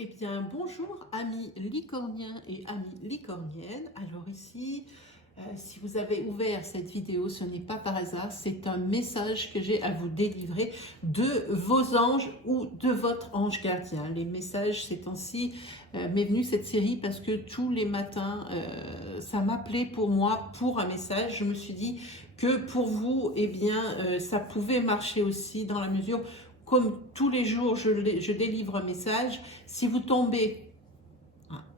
Eh bien, bonjour amis licorniens et amis licorniennes. Alors ici, si vous avez ouvert cette vidéo, ce n'est pas par hasard, c'est un message que j'ai à vous délivrer de vos anges ou de votre ange gardien. Les messages, ces temps-ci, m'est venue cette série parce que tous les matins, ça m'appelait pour moi pour un message. Je me suis dit que pour vous, eh bien, ça pouvait marcher aussi dans la mesure comme tous les jours je délivre un message. Si vous tombez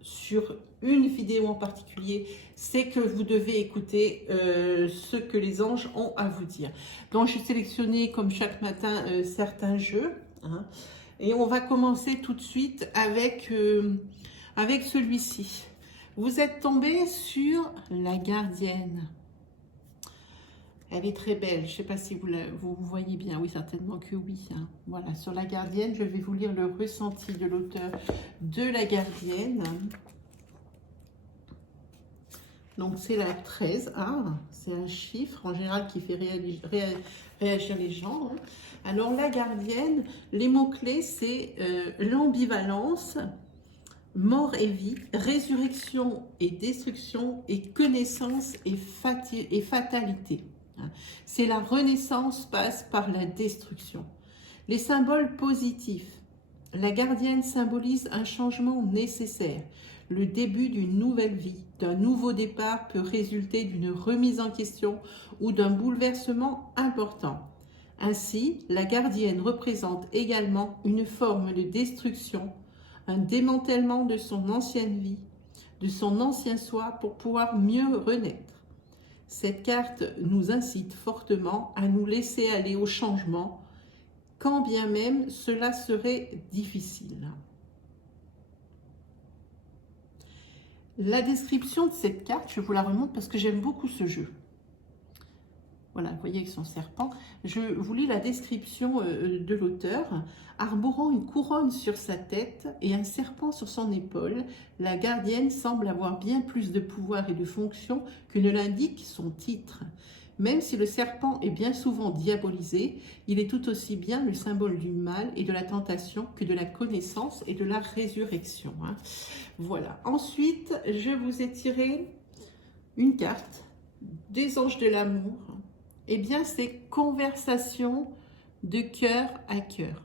sur une vidéo en particulier, c'est que vous devez écouter ce que les anges ont à vous dire. Donc j'ai sélectionné comme chaque matin certains jeux, et on va commencer tout de suite avec, avec celui-ci. Vous êtes tombé sur la gardienne. Elle est très belle, je ne sais pas si vous voyez bien, oui certainement que oui. Voilà, sur la gardienne, je vais vous lire le ressenti de l'auteur de la gardienne. Donc c'est la 13, c'est un chiffre en général qui fait réagir les gens. Alors la gardienne, les mots-clés c'est l'ambivalence, mort et vie, résurrection et destruction, et connaissance et fatalité. C'est la renaissance passe par la destruction. Les symboles positifs. La gardienne symbolise un changement nécessaire. Le début d'une nouvelle vie, d'un nouveau départ peut résulter d'une remise en question ou d'un bouleversement important. Ainsi, la gardienne représente également une forme de destruction, un démantèlement de son ancienne vie, de son ancien soi pour pouvoir mieux renaître. Cette carte nous incite fortement à nous laisser aller au changement, quand bien même cela serait difficile. La description de cette carte, je vous la remonte parce que j'aime beaucoup ce jeu. Voilà, vous voyez avec son serpent. Je vous lis la description de l'auteur. Arborant une couronne sur sa tête et un serpent sur son épaule, la gardienne semble avoir bien plus de pouvoir et de fonction que ne l'indique son titre. Même si le serpent est bien souvent diabolisé, il est tout aussi bien le symbole du mal et de la tentation que de la connaissance et de la résurrection. Voilà. Ensuite, je vous ai tiré une carte des anges de l'amour. Eh bien, c'est conversation de cœur à cœur.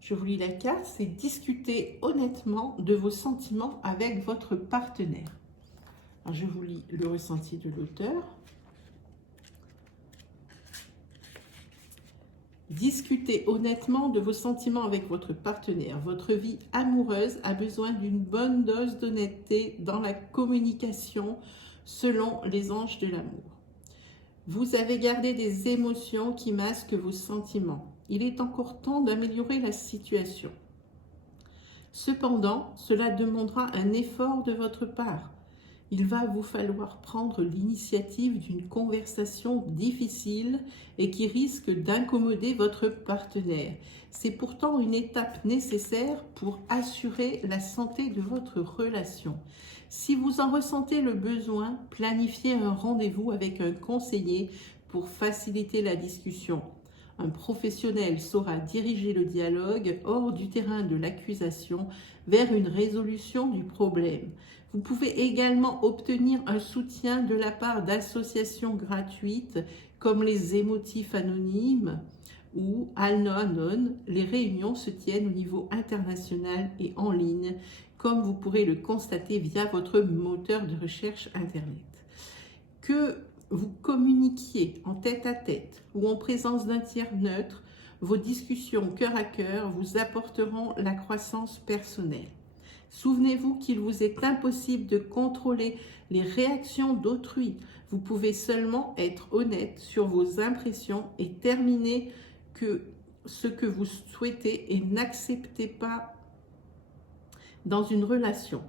Je vous lis la carte, c'est discuter honnêtement de vos sentiments avec votre partenaire. Alors, je vous lis le ressenti de l'auteur. Discutez honnêtement de vos sentiments avec votre partenaire. Votre vie amoureuse a besoin d'une bonne dose d'honnêteté dans la communication selon les anges de l'amour. Vous avez gardé des émotions qui masquent vos sentiments. Il est encore temps d'améliorer la situation. Cependant, cela demandera un effort de votre part. Il va vous falloir prendre l'initiative d'une conversation difficile et qui risque d'incommoder votre partenaire. C'est pourtant une étape nécessaire pour assurer la santé de votre relation. Si vous en ressentez le besoin, planifiez un rendez-vous avec un conseiller pour faciliter la discussion. Un professionnel saura diriger le dialogue hors du terrain de l'accusation vers une résolution du problème. Vous pouvez également obtenir un soutien de la part d'associations gratuites comme les émotifs anonymes ou Al-Noanon. Les réunions se tiennent au niveau international et en ligne, comme vous pourrez le constater via votre moteur de recherche Internet. Que vous communiquiez en tête-à-tête ou en présence d'un tiers neutre, vos discussions cœur à cœur vous apporteront la croissance personnelle. Souvenez-vous qu'il vous est impossible de contrôler les réactions d'autrui. Vous pouvez seulement être honnête sur vos impressions et terminer ce que vous souhaitez et n'acceptez pas dans une relation.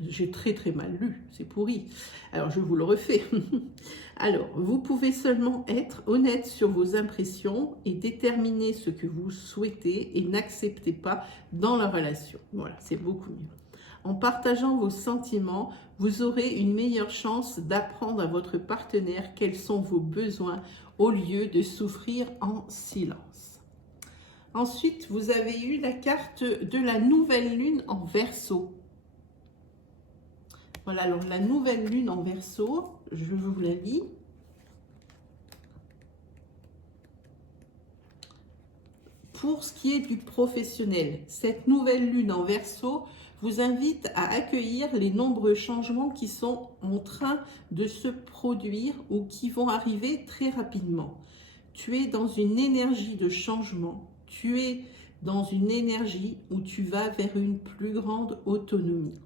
J'ai très mal lu, c'est pourri. Alors je vous le refais. Alors, vous pouvez seulement être honnête sur vos impressions et déterminer ce que vous souhaitez et n'acceptez pas dans la relation. Voilà, c'est beaucoup mieux. En partageant vos sentiments, vous aurez une meilleure chance d'apprendre à votre partenaire quels sont vos besoins au lieu de souffrir en silence. Ensuite, vous avez eu la carte de la nouvelle lune en Verseau. Voilà, alors la nouvelle lune en Verseau, je vous la lis. Pour ce qui est du professionnel, cette nouvelle lune en Verseau vous invite à accueillir les nombreux changements qui sont en train de se produire ou qui vont arriver très rapidement. Tu es dans une énergie de changement, tu es dans une énergie où tu vas vers une plus grande autonomie.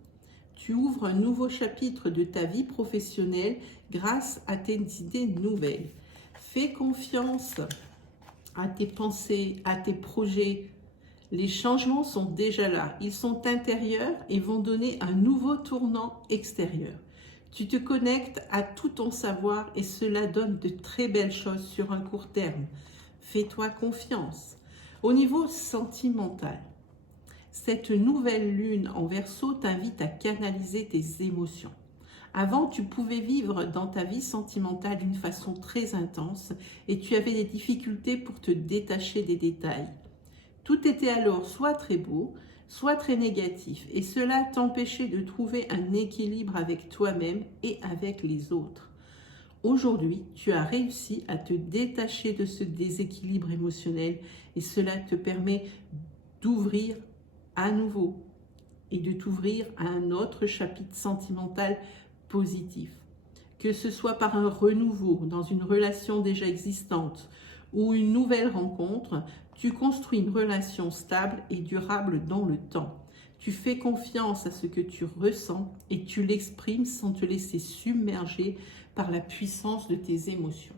Tu ouvres un nouveau chapitre de ta vie professionnelle grâce à tes idées nouvelles. Fais confiance à tes pensées, à tes projets. Les changements sont déjà là. Ils sont intérieurs et vont donner un nouveau tournant extérieur. Tu te connectes à tout ton savoir et cela donne de très belles choses sur un court terme. Fais-toi confiance. Au niveau sentimental, cette nouvelle lune en Verseau t'invite à canaliser tes émotions. Avant, tu pouvais vivre dans ta vie sentimentale d'une façon très intense et tu avais des difficultés pour te détacher des détails. Tout était alors soit très beau, soit très négatif et cela t'empêchait de trouver un équilibre avec toi-même et avec les autres. Aujourd'hui, tu as réussi à te détacher de ce déséquilibre émotionnel et cela te permet d'ouvrir à nouveau et de t'ouvrir à un autre chapitre sentimental positif. Que ce soit par un renouveau dans une relation déjà existante ou une nouvelle rencontre, tu construis une relation stable et durable dans le temps. Tu fais confiance à ce que tu ressens et tu l'exprimes sans te laisser submerger par la puissance de tes émotions.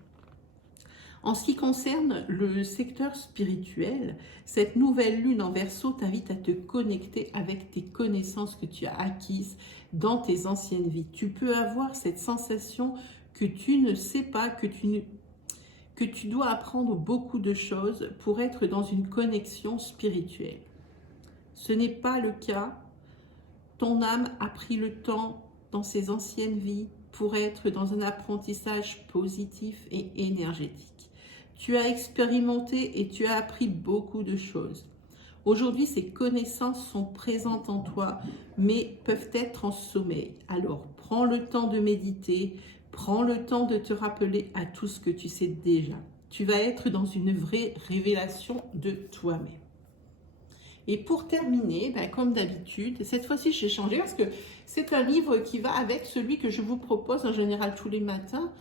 En ce qui concerne le secteur spirituel, cette nouvelle lune en Verseau t'invite à te connecter avec tes connaissances que tu as acquises dans tes anciennes vies. Tu peux avoir cette sensation que tu ne sais pas, que tu dois apprendre beaucoup de choses pour être dans une connexion spirituelle. Ce n'est pas le cas. Ton âme a pris le temps dans ses anciennes vies pour être dans un apprentissage positif et énergétique. Tu as expérimenté et tu as appris beaucoup de choses. Aujourd'hui, ces connaissances sont présentes en toi, mais peuvent être en sommeil. Alors, prends le temps de méditer, prends le temps de te rappeler à tout ce que tu sais déjà. Tu vas être dans une vraie révélation de toi-même. Et pour terminer, comme d'habitude, cette fois-ci j'ai changé parce que c'est un livre qui va avec celui que je vous propose en général tous les matins,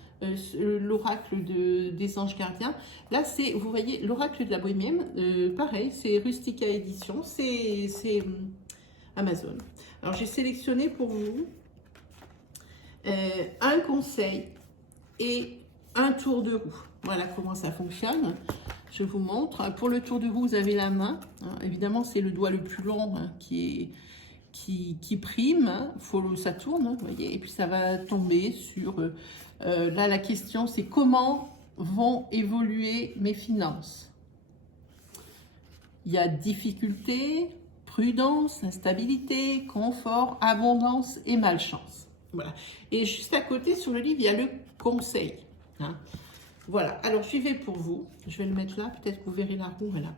l'oracle des anges gardiens. Là c'est, vous voyez, l'oracle de la bohémienne, pareil, c'est Rustica Édition, c'est Amazon. Alors j'ai sélectionné pour vous un conseil et un tour de roue. Voilà comment ça fonctionne. Je vous montre. Pour le tour de roue, vous avez la main. Évidemment, c'est le doigt le plus long qui prime. Ça tourne, vous voyez. Et puis, ça va tomber sur... là, la question, c'est comment vont évoluer mes finances? Il y a difficulté, prudence, instabilité, confort, abondance et malchance. Voilà. Et juste à côté, sur le livre, il y a le conseil. Voilà, alors j'y vais pour vous. Je vais le mettre là, peut-être que vous verrez la roue, voilà.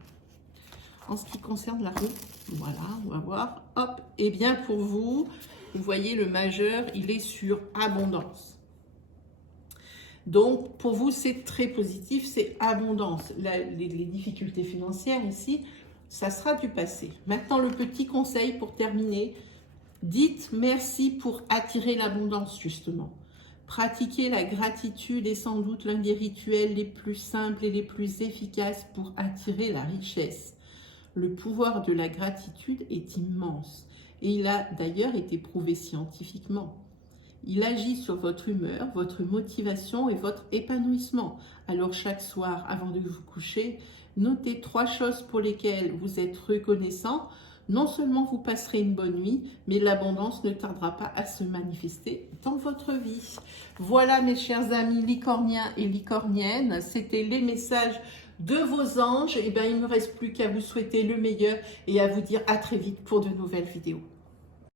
En ce qui concerne la roue, voilà, on va voir. Hop, et bien pour vous, vous voyez le majeur, il est sur abondance. Donc pour vous, c'est très positif, c'est abondance. Les difficultés financières ici, ça sera du passé. Maintenant, le petit conseil pour terminer, dites merci pour attirer l'abondance justement. Pratiquer la gratitude est sans doute l'un des rituels les plus simples et les plus efficaces pour attirer la richesse. Le pouvoir de la gratitude est immense et il a d'ailleurs été prouvé scientifiquement. Il agit sur votre humeur, votre motivation et votre épanouissement. Alors chaque soir, avant de vous coucher, notez 3 choses pour lesquelles vous êtes reconnaissant. Non seulement vous passerez une bonne nuit, mais l'abondance ne tardera pas à se manifester dans votre vie. Voilà mes chers amis licorniens et licorniennes, c'était les messages de vos anges. Et bien il ne me reste plus qu'à vous souhaiter le meilleur et à vous dire à très vite pour de nouvelles vidéos.